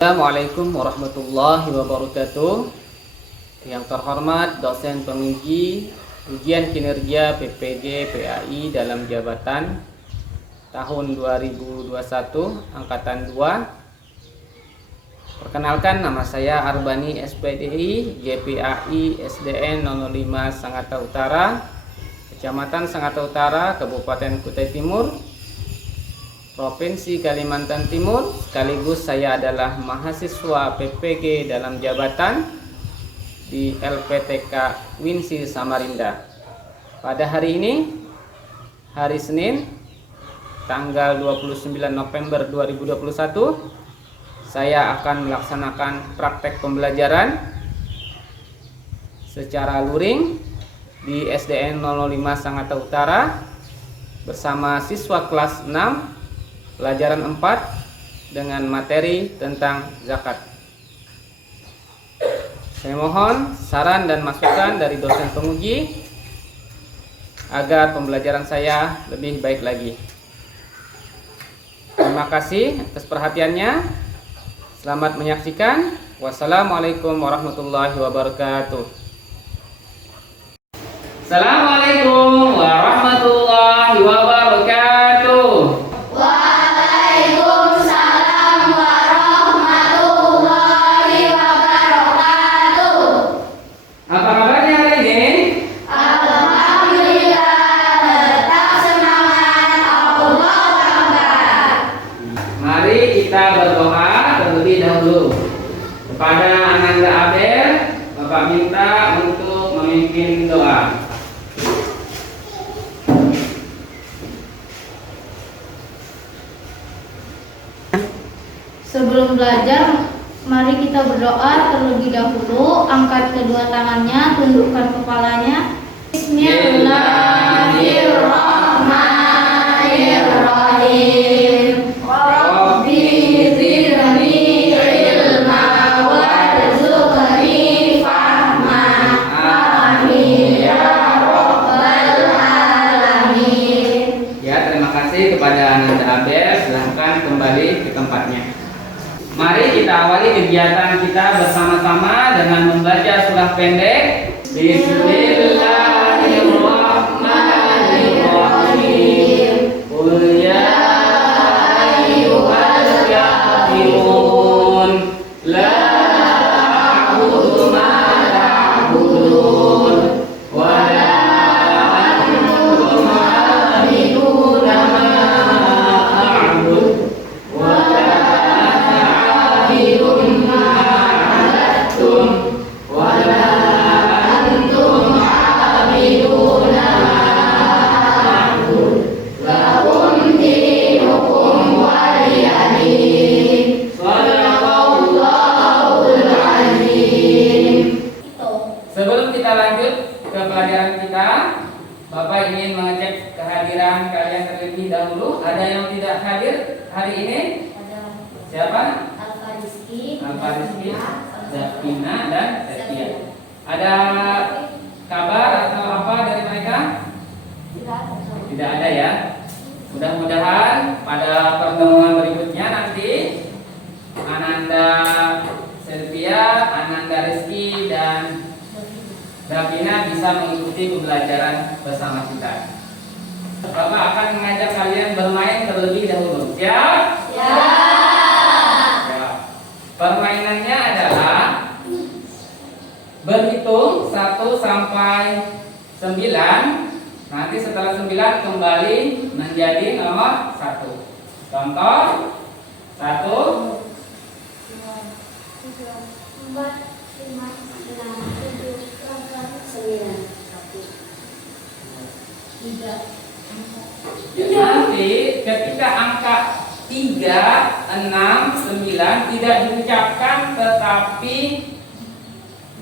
Assalamualaikum warahmatullahi wabarakatuh. Yang terhormat dosen penguji ujian kinerja PPG PAI dalam jabatan tahun 2021 angkatan 2. Perkenalkan, nama saya Arbani SPDI, JPAI SDN 005 Sangatta Utara, Kecamatan Sangatta Utara, Kabupaten Kutai Timur, Provinsi Kalimantan Timur. Sekaligus saya adalah mahasiswa PPG dalam jabatan di LPTK Winsi Samarinda. Pada hari ini, hari Senin, tanggal 29 November 2021, saya akan melaksanakan praktek pembelajaran secara luring di SDN 005 Sangatta Utara bersama siswa kelas 6 pelajaran 4 dengan materi tentang zakat. Saya mohon saran dan masukan dari dosen penguji agar pembelajaran saya lebih baik lagi. Terima kasih atas perhatiannya. Selamat menyaksikan. Wassalamualaikum warahmatullahi wabarakatuh. Assalamualaikum warahmatullahi wabarakatuh. Kita berdoa terlebih dahulu kepada Ananda Abel. Bapak minta untuk memimpin doa. Sebelum belajar, mari kita berdoa terlebih dahulu. Angkat kedua tangannya, tundukkan kepalanya. Bismillahirrahmanirrahim. Kepada Ananda Abel, silahkan kembali ke tempatnya. Mari kita awali kegiatan kita bersama-sama dengan membaca surah pendek. Bismillahirrahmanirrahim. Qul ya ayyuhal kafirun la a'budu ma ta'budun wa la Bapak ingin mengecek kehadiran kalian terlebih dahulu. Ada yang tidak hadir hari ini? Ada. Siapa? Alfa Rizky, Zafina, dan Setia. Ada kabar atau apa dari mereka? Tidak ada ya. Mudah-mudahan pada pertemuan berikutnya nanti Ananda Setia, Ananda Rizky, dan Davina bisa mengikuti pembelajaran bersama kita. Bapak akan mengajak kalian bermain terlebih dahulu. Siap? Siap. Permainannya adalah berhitung 1 sampai 9. Nanti setelah 9 kembali menjadi nomor 1. Contoh 1, 2, 3, 4, 5, 6, 7, 3. Nanti ketika angka 3, 6, 9 tidak diucapkan tetapi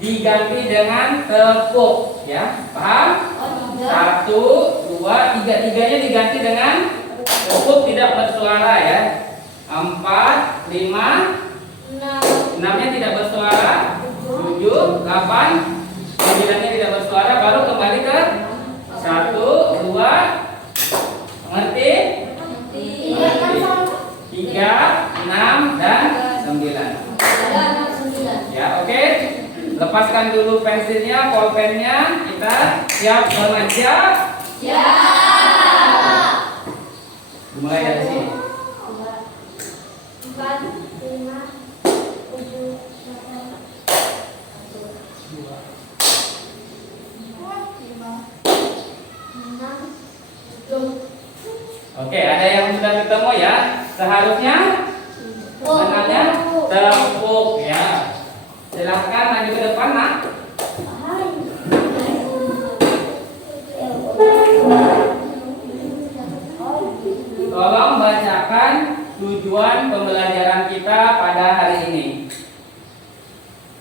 diganti dengan tepuk, ya, paham? 1, 2, 3-tiganya diganti dengan tepuk, tidak bersuara ya. 4, 5, 6-nya tidak bersuara, 7, 8, 9-nya tidak bersuara, baru kembali ke 1, 2, mengerti? 3, 6, dan 9. Ya, oke. Lepaskan dulu pensilnya, pulpennya. Kita siap mengajar. Mulai dari sini. 4, 5, 7, 8, Oke, ada yang sudah ketemu ya? Seharusnya benarnya tepuk ya. Silahkan maju ke depan, Nak. Tolong bacakan tujuan pembelajaran kita pada hari ini.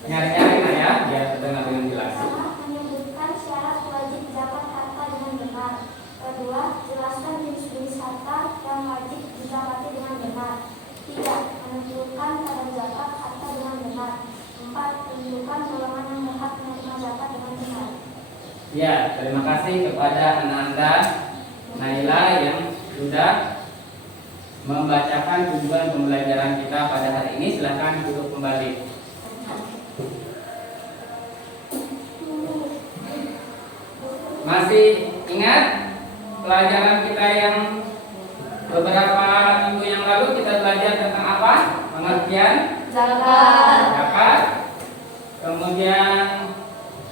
Nyari-nyari Nak ya, biar terdengar dengan jelas. menyebutkan syarat wajib zakat harta dengan benar. Kedua, jelaskan jenis-jenis harta yang wajib dizakati dengan benar. Tiga, menentukan kadar zakat harta dengan benar. Empat, menentukan golongan yang berhak menerima zakat dengan benar. Ya, terima kasih kepada Ananda Naila yang sudah membacakan tujuan pembelajaran kita pada hari ini. Silahkan duduk kembali. Masih ingat pelajaran kita yang beberapa minggu yang lalu kita belajar tentang apa? Pengertian zakat. Kemudian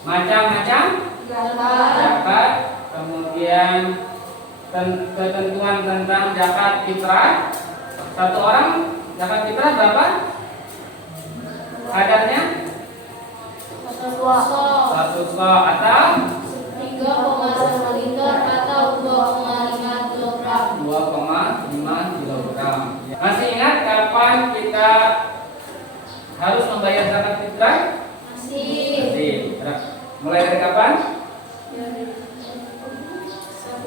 macam-macam zakat. Kemudian ketentuan tentang zakat fitrah. Satu orang zakat fitrah berapa? Kadarnya? Satu so atau 3,1 liter atau 2,5 kilogram. 2,5 kilogram. Masih ingat kapan kita harus membayar zakat fitrah? Masih. Mulai dari kapan? 1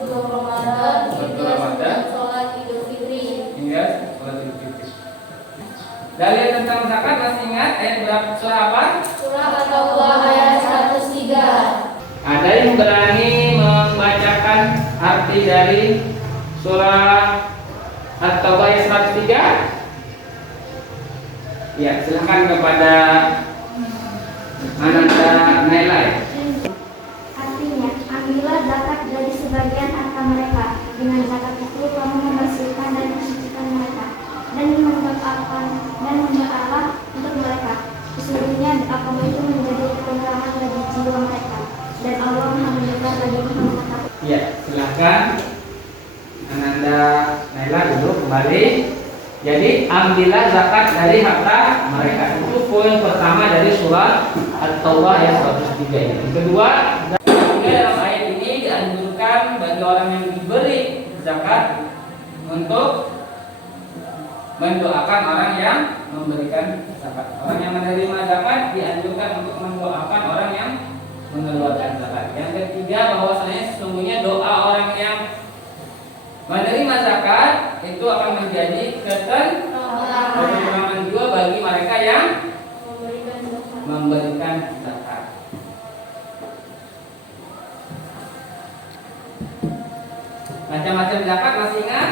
Ramadan hingga sholat Idul Fitri. Hingga sholat Idul Fitri. Dalil tentang zakat masih ingat ayat berapa? Surah apa? Surah At-Taubah ayat 103. Ada yang berani membacakan arti dari surah At-Taubah ayat 103? Ya, silakan kepada Ananda Naila. Artinya, ambillah zakat dari sebagian harta mereka. Dengan zakat itu kamu membersihkan dan mensucikan mereka, dan mendoakan Allah untuk mereka. Sesungguhnya agama itu menjadi penerangan bagi jiwa mereka, dan Allah Maha mendengar bagi Maha mengetahui. Ya, silakan Ananda Naila duduk kembali. Jadi ambillah zakat dari harta mereka. Itu poin pertama dari surah At-Taubah ayat 103 ini. Yang kedua, dalam ayat ini dianjurkan bagi orang yang diberi zakat untuk mendoakan orang yang memberikan zakat. Orang yang menerima zakat dianjurkan untuk mendoakan orang yang mengeluarkan zakat. Yang ketiga, bahwasanya sesungguhnya doa orang yang menerima zakat itu akan menjadi ketentraman jiwa bagi mereka yang memberikan zakat. Macam-macam zakat masih ingat?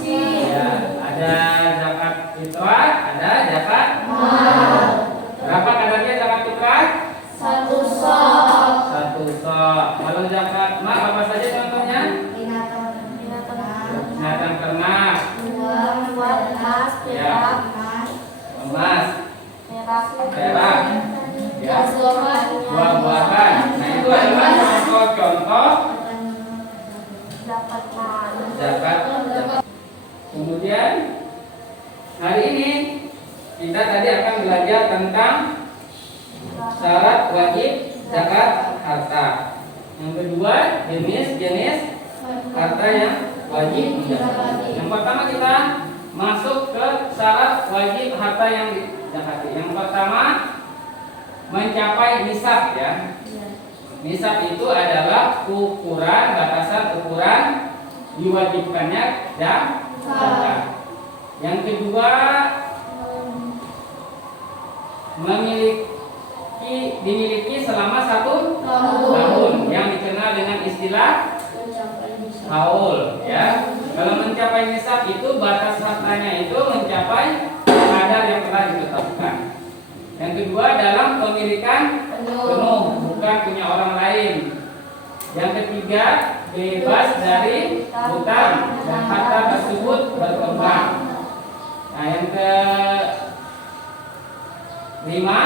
Ya, ada zakat fitrah, ada zakat mal. Berapa kadarnya zakat fitrah? 1 sok. 1 sok. Kalau zakat mal apa saja contohnya? Binatang ternak, emas, ya, emas, perak, ya, buah-buahan. Nah, itu adalah contoh-contoh zakat. Kemudian hari ini kita tadi akan belajar tentang syarat wajib zakat harta. Yang kedua, jenis-jenis harta yang wajib dizakati. Yang pertama kita masuk ke syarat wajib harta yang dizakati. Yang pertama mencapai nisab ya. Nisab itu adalah ukuran, batasan ukuran diwajibkannya zakat. Yang kedua dimiliki selama 1 tahun yang dikenal dengan istilah haul ya. Kalau mencapai nisab itu batas hartanya itu mencapai kadar yang telah ditetapkan. kepemilikan penuh, bukan punya orang lain. Yang ketiga, bebas dari hutang dan harta tersebut berkembang. Nah, yang kelima,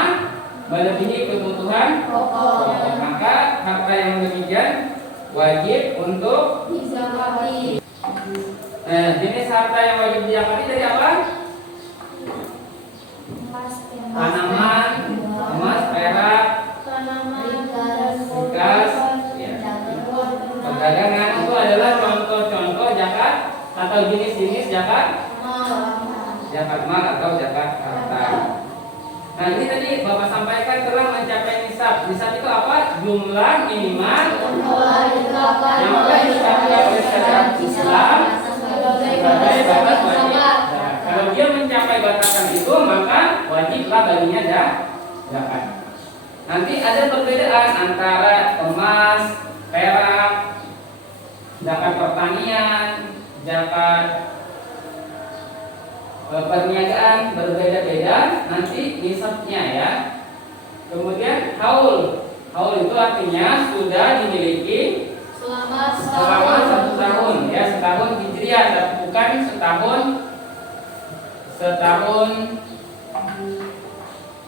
melebihi kebutuhan pokok. Maka harta yang demikian wajib untuk Dizakati. jenis harta yang wajib dizakati dari apa? Tanaman, emas, perak, bekas, ya. Perdagangan itu adalah contoh-contoh zakat atau jenis-jenis zakat mal atau zakat harta. Nah, ini tadi Bapak sampaikan telah mencapai nisab. Nisab itu apa? Jumlah minimal yang akan dicapai oleh syariat Islam sebagai batas wajib. Nah, kalau dia mencapai batasan itu, maka wajiblah baginya zakat. Nanti ada perbedaan antara emas, perak, zakat pertanian, zakat perniagaan, berbeda-beda nanti nisabnya ya. Kemudian haul itu artinya sudah dimiliki selama 1 tahun ya, setahun hijriah, bukan setahun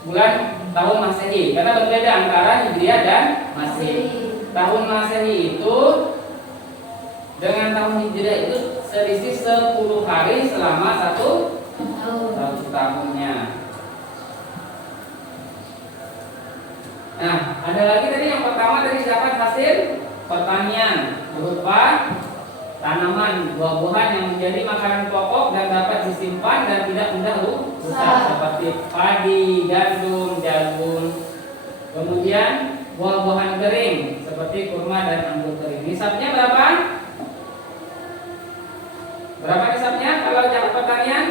bulan tahun Masehi, karena berbeda antara hijriah dan Masehi. Tahun Masehi itu dengan tahun hijriah itu selisih 10 hari selama satu tahunnya. Nah, ada lagi tadi yang pertama dari zakat hasil pertanian berupa tanaman, buah-buahan yang menjadi makanan pokok dan dapat disimpan dan tidak mudah rusak seperti padi, gandum, jagung. Kemudian buah-buahan kering seperti kurma dan anggur kering. Nisabnya berapa? Berapa nisabnya kalau zakat pertanian?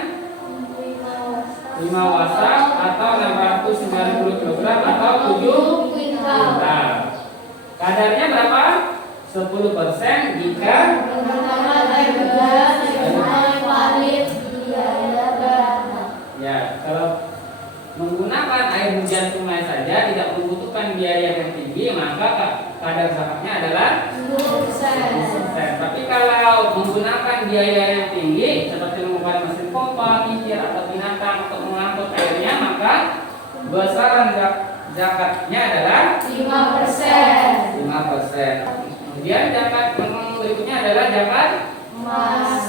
5 wasak atau 690 kg atau 7 kuintal. Kadarnya berapa? 10% jika ya, kalau menggunakan air hujan sungai saja tidak membutuhkan biaya yang tinggi, maka kadar zakatnya adalah 10%. Tapi kalau menggunakan biaya yang tinggi seperti menggunakan mesin pompa, mikir atau binatang untuk mengangkut airnya, maka besaran zakatnya adalah 5%. Kemudian zakat berikutnya adalah zakat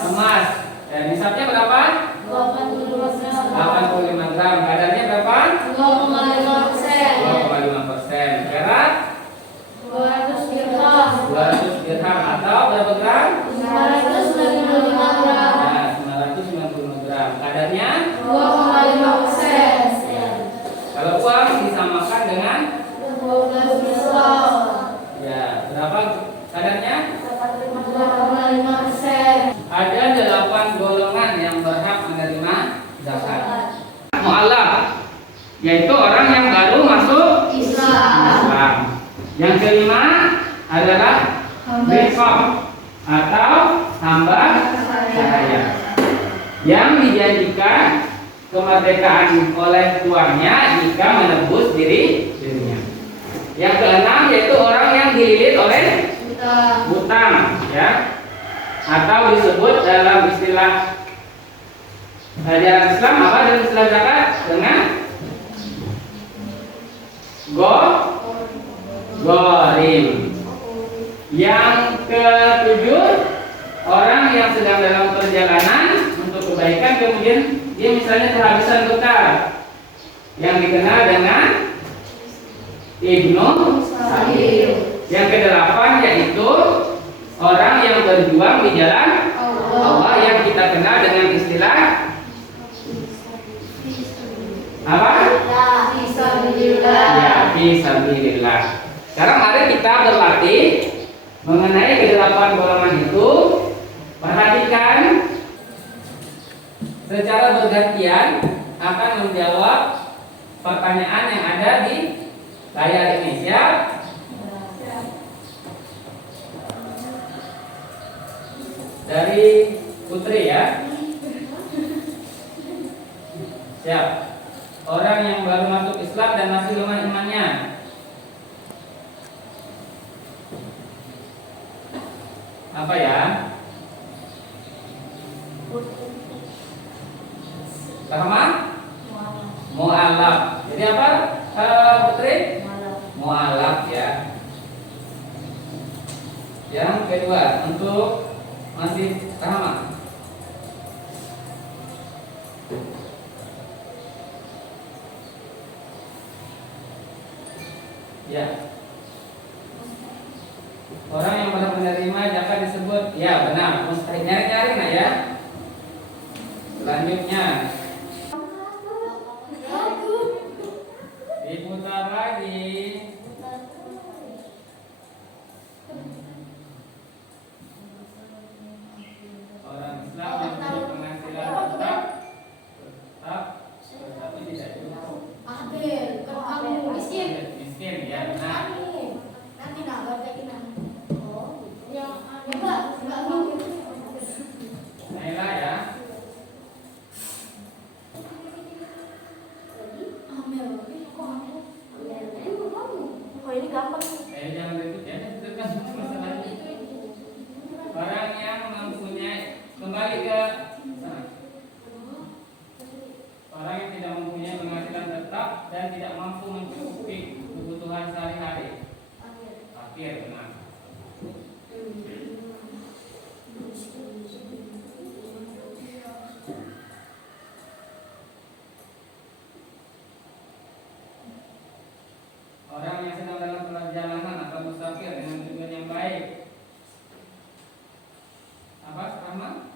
emas. Dan nisabnya berapa? 85 gram. Kadarnya berapa? 2,5%. Perak 200 dirham atau berapa gram? 995 gram. Nah, 995 gram. Kadarnya 2,5%. kalau uang disamakan dengan 12 gram. ya, berapa kadarnya? 2,5%. Ada 8 golongan yang berhak menerima zakat. Mu'allaf, yaitu orang yang baru masuk Islam. Yang kelima adalah bikop atau hamba sahaya yang dijanjikan kemerdekaan oleh tuannya jika menebus dirinya. Yang keenam yaitu orang yang dililit oleh hutang ya, atau disebut dalam istilah ajaran Islam apa, dalam istilah zakat dengan gorim. Yang ketujuh, orang yang sedang dalam perjalanan untuk kebaikan, kemudian dia misalnya kehabisan bekal, yang dikenal dengan Ibnu Sabil. Yang kedelapan yaitu orang yang berjuang di jalan Allah, yang kita kenal dengan istilah apa? Ya, fisabilillah. Sekarang mari kita berlatih mengenai kedelapan golongan itu. Perhatikan secara bergantian akan menjawab pertanyaan yang ada di layar ini. Siap? Dari Putri ya. Siap. orang yang baru masuk Islam dan masih lemah imannya. Apa ya? Paham? Mu'alaf. Jadi apa? Putri? Mu'alaf ya. Yang kedua untuk masih paham? Ya. Orang yang baru menerima zakat disebut ya benar. Mustahik. Nyari-nyari nah ya. Selanjutnya diputar lagi. Orang Islam yang punya penghasilan tetap tetapi tidak cukup. Miskin ya benar. Naila ya. Jangan ribut ya. Itu kan masalahnya. Orang yang mempunyai kembali ke sana. Orang yang tidak mempunyai penghasilan tetap dan tidak mampu mencukupi kebutuhan sehari-hari. Fakir benar. Orang yang sedang dalam perjalanan atau musafir dengan tujuan yang baik. Apa sama?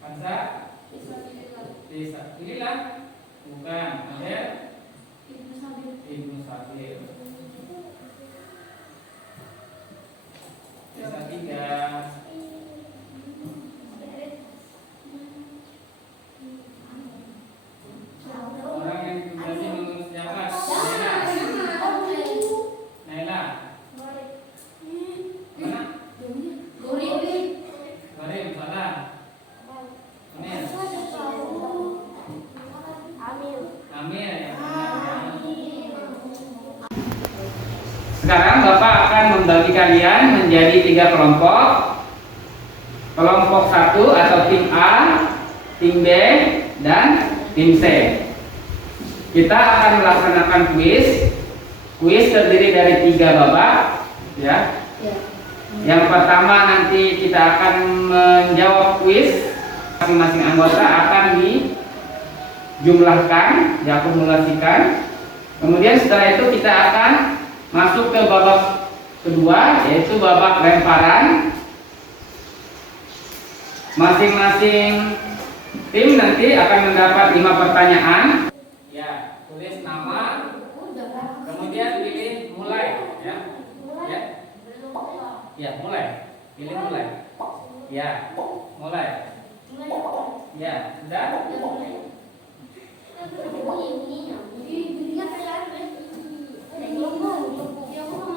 Kansa? Bisa. Inilah bukan. Ada? Ibnu Sabir. Desa 3. Orang yang ditugasi mengurus zakat. Naila. Mana? Karim, salah. Amir yang benar. Sekarang Bapak akan membagi kalian menjadi 3 kelompok. Kelompok 1 atau tim A, tim B, dan tim C. Kita akan melaksanakan kuis. Kuis terdiri dari 3 babak, ya. Yang pertama nanti kita akan menjawab kuis. Masing-masing anggota akan dijumlahkan, diakumulasikan. Kemudian setelah itu kita akan masuk ke babak kedua, yaitu babak lemparan. Masing-masing tim nanti akan mendapat 5 pertanyaan. Ya, tulis nama, kemudian pilih mulai, ya. Ya. Ya, mulai. Pilih mulai. Ya, mulai. Ya, sudah?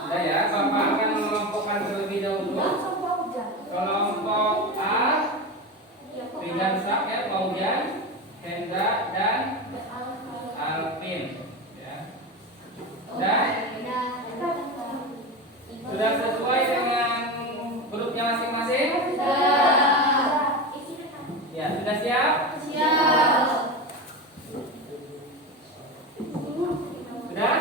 Sudah ya, Bapak akan mengelompokkan terlebih dahulu. Kelompok A, Ridan Sak ya, Paujan, Hendra dan Alvin, ya. Dan sudah sesuai dengan grupnya masing-masing? Ya, sudah siap? Siap. Sudah?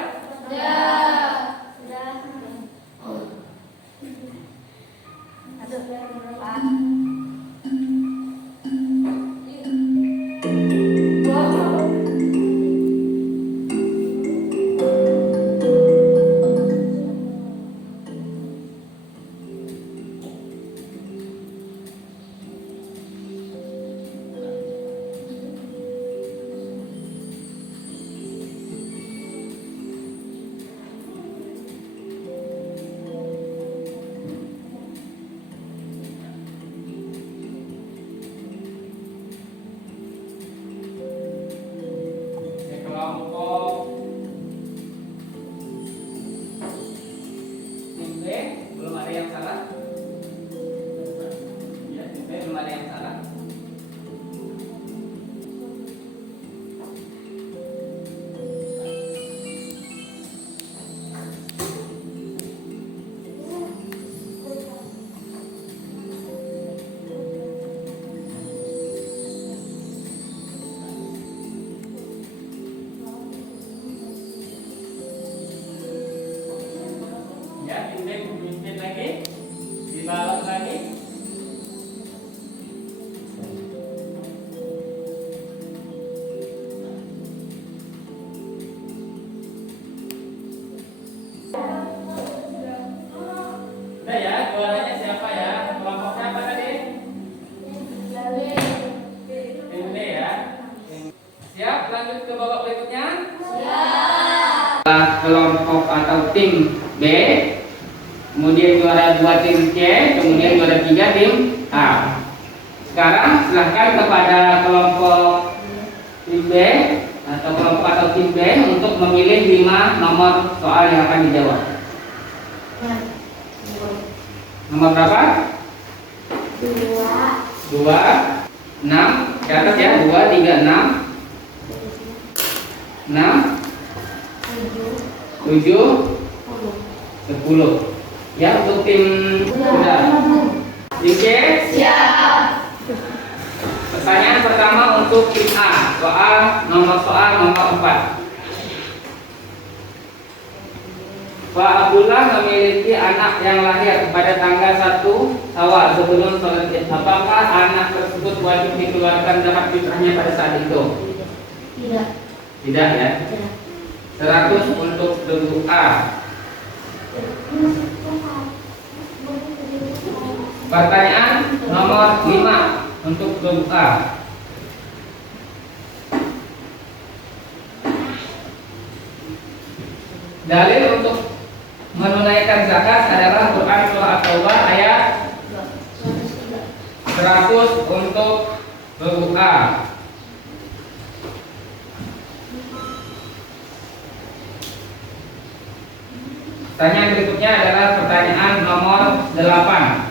lanjut ke babak berikutnya. Kelompok atau tim B, kemudian juara 2 tim C, kemudian juara 3 tim A. Sekarang silahkan kepada kelompok tim B atau kelompok atau tim B untuk memilih 5 nomor soal yang akan dijawab. Nomor berapa? 2, 6, catat ya, 2, 3, 6, 7, 10. Ya, untuk tim sudah. Tim C? Siap. Pertanyaan pertama untuk tim A, soal nomor 4. Pak Abdullah memiliki anak yang lahir pada tanggal 1 Syawal sebelum sholat Id. Apakah anak tersebut wajib dikeluarkan zakat fitrahnya pada saat itu? Tidak. Tidak ya. 100 untuk regu A. Pertanyaan nomor 5 untuk regu A. Dalil untuk menunaikan zakat adalah Quran surah At-Taubah ayat 100 untuk regu A. Pertanyaan berikutnya adalah pertanyaan nomor 8.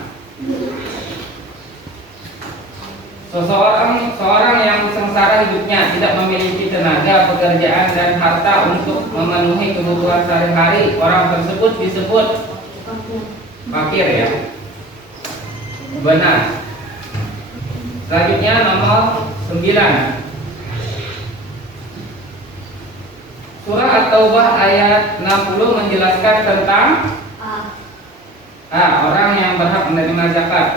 Seorang yang sengsara hidupnya tidak memiliki tenaga, pekerjaan dan harta untuk memenuhi kebutuhan sehari-hari, orang tersebut disebut fakir ya. Benar. Selanjutnya nomor 9. Surah At-Taubah ayat 60 menjelaskan tentang orang yang berhak menerima zakat.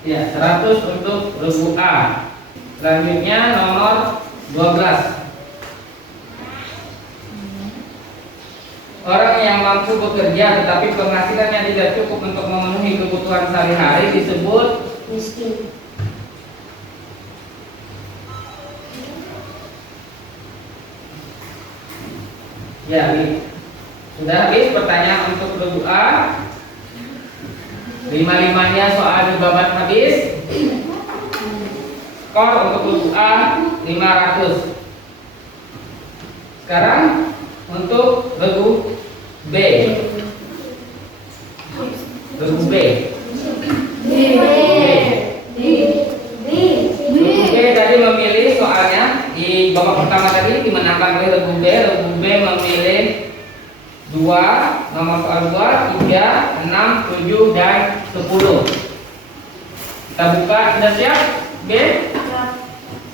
Ya, 100 untuk regu A. Selanjutnya nomor 12. Orang yang mampu bekerja tetapi penghasilannya tidak cukup untuk memenuhi kebutuhan sehari-hari disebut Miskin. ya. Sudah habis pertanyaan untuk regu A. 5-5-nya soal dibabat habis. Skor untuk regu A 500. Sekarang untuk regu B. Regu B. Regu B tadi memilih soalnya di babak pertama tadi dimenangkan oleh regu B. Regu B memilih 2, nomor soal 2, 3, 6, 7, dan 10. Kita buka, sudah siap? B?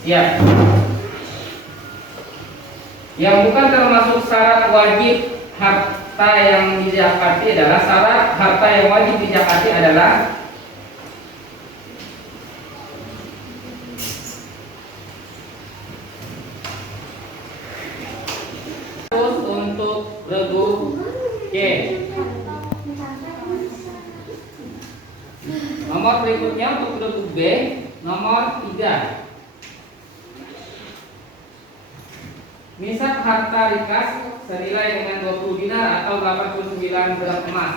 Siap. Yang bukan termasuk syarat wajib harta yang dizakati adalah harta yang wajib dizakati adalah untuk regu C. Nomor berikutnya untuk regu B, nomor 3. Nisab harta rikas senilai dengan 20 dinar atau 89 gram emas.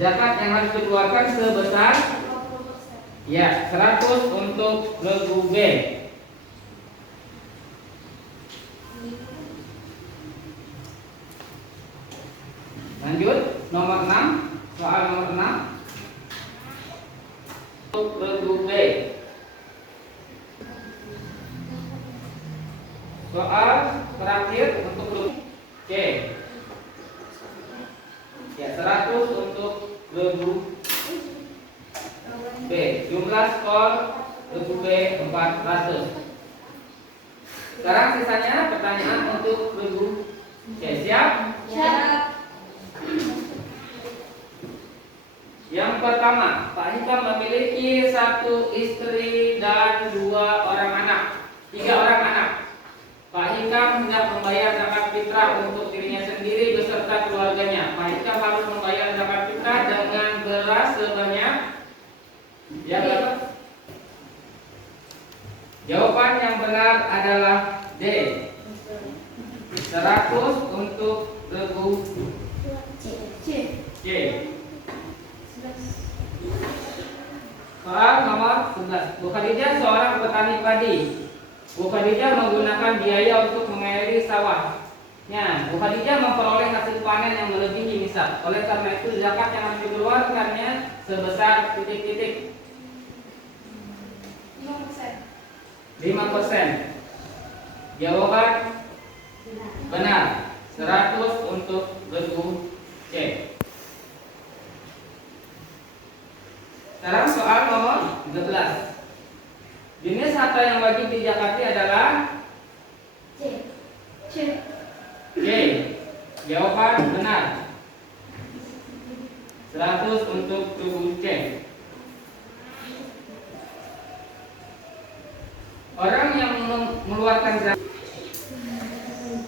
Zakat yang harus dikeluarkan sebesar ya 100 untuk regu B. Lanjut, nomor 6, soal nomor 6 untuk regu B. Soal terakhir untuk regu C. Ya, 100 untuk regu B. Jumlah skor regu B 400. Sekarang sisanya pertanyaan untuk regu C. Siap? Siap. Yang pertama, Pak Hikam memiliki 1 istri dan 2 orang anak, 3 orang anak. Pak Hikam hendak membayar zakat fitrah untuk dirinya sendiri beserta keluarganya. Pak Hikam harus membayar zakat fitrah dengan beras sebanyak berapa? Jawaban yang benar adalah D. 100 untuk regu C. Soal nomor 11. Bu Khadijah seorang petani padi. Bu Khadijah menggunakan biaya untuk mengairi sawahnya. Bu Khadijah memperoleh hasil panen yang melebihi nisab. Oleh karena itu zakat yang harus dikeluarkannya sebesar titik-titik 5%. Jawaban benar. 100 untuk regu C. Sekarang soal nomor 13. Jenis harta yang wajib dizakati adalah C. Jawaban benar. 100 untuk regu C. Orang yang mengeluarkan zakat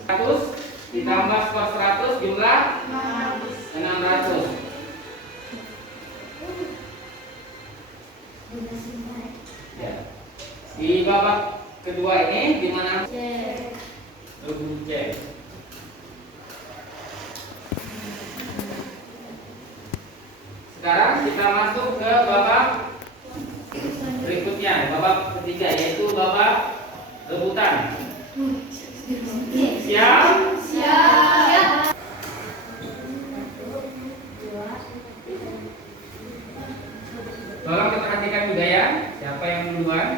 100 ditambah skor 100 jumlah 600. Ya. Di babak kedua ini di mana? Regu C. Sekarang kita masuk ke babak berikutnya, babak ketiga, yaitu babak rebutan. Siap? Siap. Tolong perhatikan juga ya, siapa yang duluan?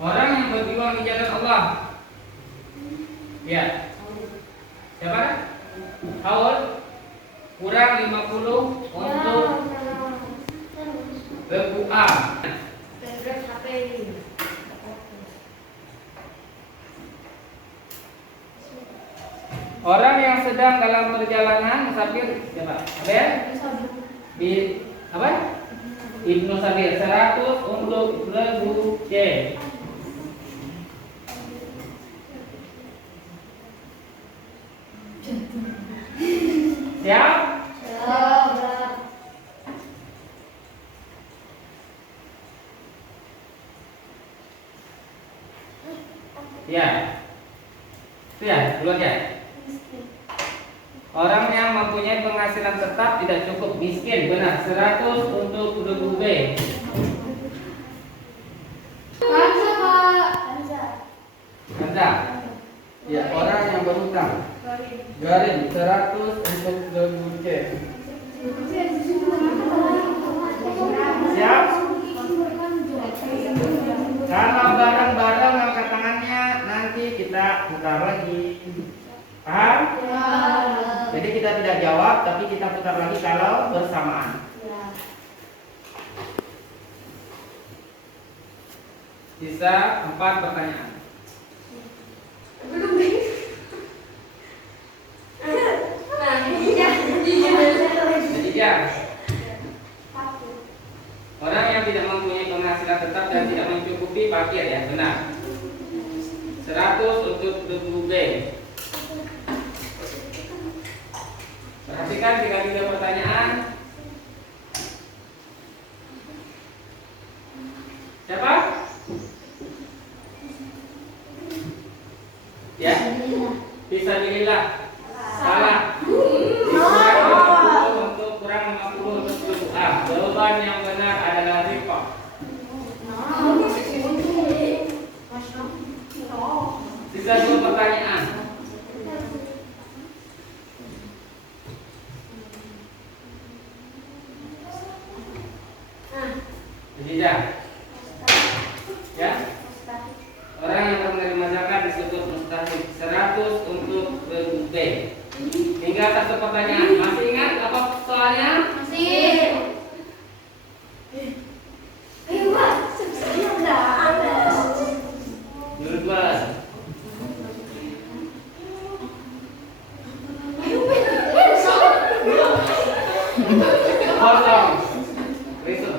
Orang yang berjuang di jalan Allah. Ya. Siapa? Haul kurang 50 untuk regu A. Orang yang sedang dalam perjalanan musafir siapa? Abel? Di apa? Ibnu Sabir. 100 untuk regu C. Siap? Ya. Itu ya, duluan ya. Orang yang mempunyai penghasilan tetap tidak cukup miskin, benar. 100 untuk regu B. Hamza. Ya, orang yang berhutang. Garin 100 untuk regu C. Siap? Kalau bareng-bareng angkat tangannya, nanti kita putar lagi. Paham? Jadi kita tidak jawab, tapi kita putar lagi kalau bersamaan. Sisa 4 pertanyaan. Ketiga. Orang yang tidak mempunyai penghasilan tetap dan tidak mencukupi fakir, ya, benar. 100 untuk regu B. Perhatikan 3 pertanyaan. Siapa? Ya. Fisabilillah. Salah. Kurang 50 untuk kurang 50 untuk regu A. Jawaban yang benar adalah rifah. Sisa 2 pertanyaan. Tidak. Ya. Orang yang menerima zakat disebut mustahik. 100 untuk regu B. Tinggal 1 pertanyaan. Masih ingat apa soalnya? Masih. Ayo, Pak. Menurut Bas. Kosong. Besok.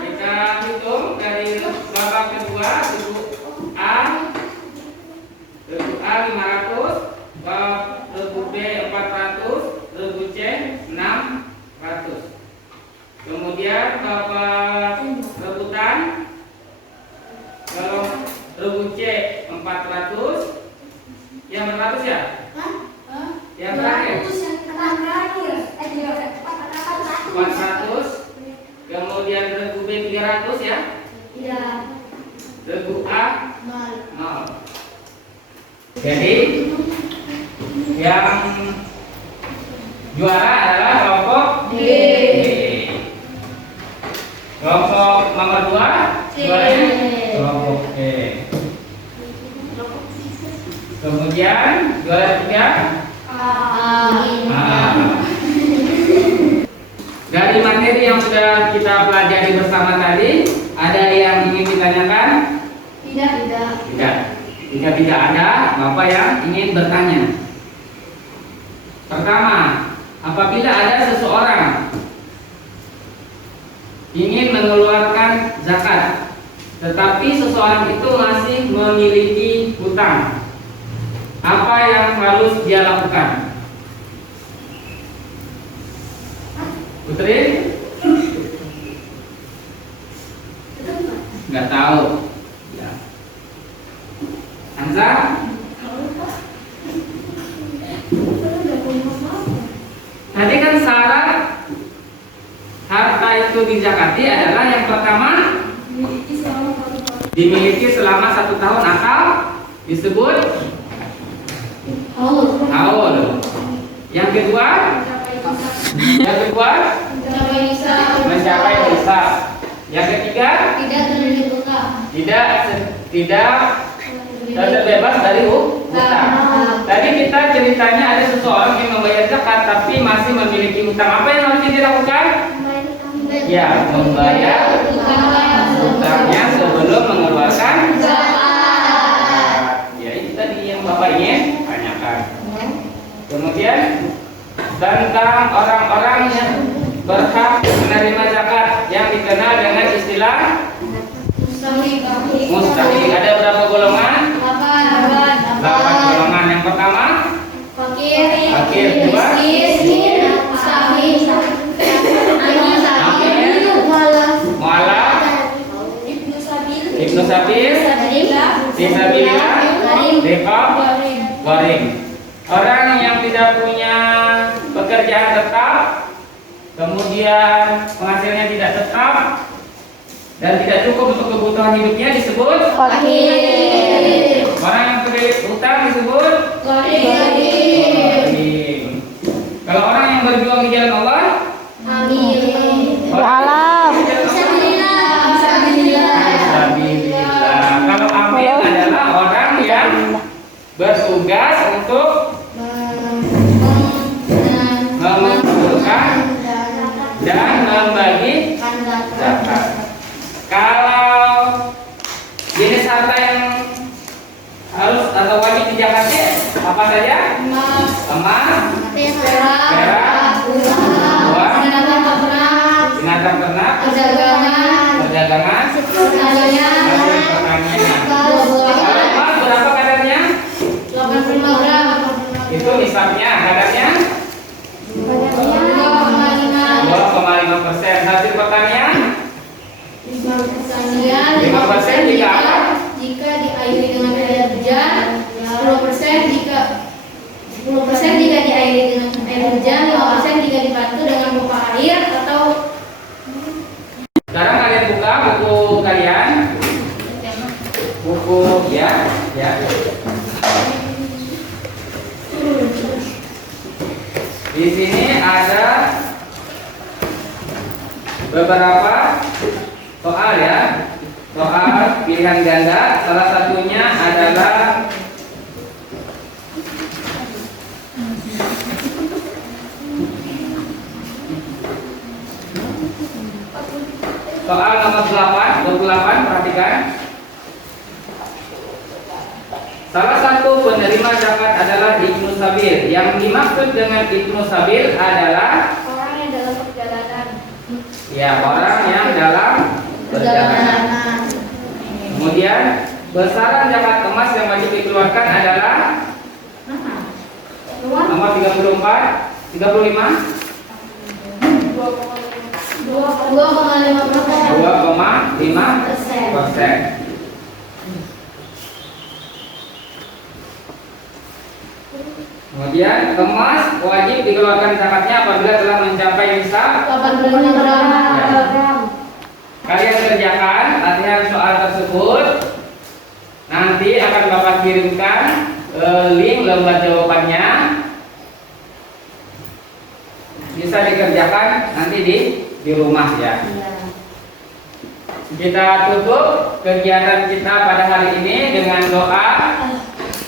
Kita hitung dari babak kedua, regu A 500, regu B 400, regu C 600. Kemudian babak rebutan, kalau regu C 400, yang berapa ya? Yang terakhir 400. Kemudian regu B 300 ya. Regu A 0. Jadi yang juara adalah kelompok D. Kelompok nomor 2 juaranya kelompok E. Kemudian juara 3 A. Dari materi yang sudah kita pelajari bersama tadi, ada yang ingin ditanyakan? Tidak. Jika tidak ada, Bapak yang ingin bertanya. Pertama, apabila ada seseorang ingin mengeluarkan zakat, tetapi seseorang itu masih memiliki hutang, apa yang harus dia lakukan? Putri? Nggak tahu. Ya. Hamzah? Tadi kan syarat harta itu dizakati adalah yang pertama dimiliki selama 1 tahun atau disebut haul. Yang kedua mencapai nisab. Yang ketiga tidak terbebas dari hutang. Tadi kita ceritanya ada seseorang yang membayar zakat tapi masih memiliki hutang. Apa yang harus dilakukan? Ya, membayar hutangnya sebelum mengeluarkan zakat. Ya, itu tadi yang Bapak ingin tanyakan. Kemudian tentang orang-orang yang berhak menerima zakat yang dikenal dengan istilah mustahik. Ada berapa golongan? 8 golongan. Yang pertama fakir, dua mualaf, ibnu sabil, fisabilillah, riqab, waring. Orang yang tidak punya pekerjaan tetap, kemudian penghasilannya tidak tetap dan tidak cukup untuk kebutuhan hidupnya disebut fakir. Orang yang terlilit hutang disebut gharim. Kalau orang yang berjuang di jalan Allah, kalau amil adalah orang yang bertugas untuk mengumpulkan dan membagi zakat. Kalau jenis harta yang harus atau wajib dizakati apa saja? Emas, perak, uang, binatang ternak, perdagangan, hasil pertanian. Kalau emas berapa kadarnya? 85 gram. Itu nisabnya, kadarnya 2,5%. Hasil pertanian 5% jika apa? Jika diairi dengan air hujan, 10% jika diairi dengan air hujan, 5% jika dibantu dengan pompa air atau. Sekarang kalian buka buku kalian. Buku ya. Di sini ada beberapa soal ya. Soal pilihan ganda, salah satunya adalah soal nomor 28, perhatikan. Salah satu penerima zakat adalah Ibnu sabil. Yang dimaksud dengan ibnu sabil adalah orang yang dalam perjalanan. ya orang yang dalam perjalanan. Kemudian besaran zakat emas yang wajib dikeluarkan adalah nomor 34, 35, 2,5%. Kemudian emas wajib dikeluarkan zakatnya apabila telah mencapai nisab 85 gram. Kalian kerjakan latihan soal tersebut. Nanti akan Bapak kirimkan link lembar jawabannya. Bisa dikerjakan nanti di rumah ya. Kita tutup kegiatan kita pada hari ini dengan doa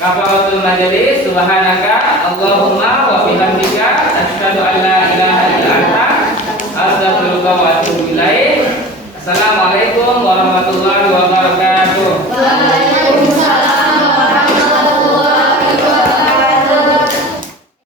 kafaratul majelis. Subhanaka Allahumma wa bihamdika asyhadu an la ilaha illa anta astaghfiruka wa atubu ilaik. Assalamualaikum warahmatullahi wabarakatuh.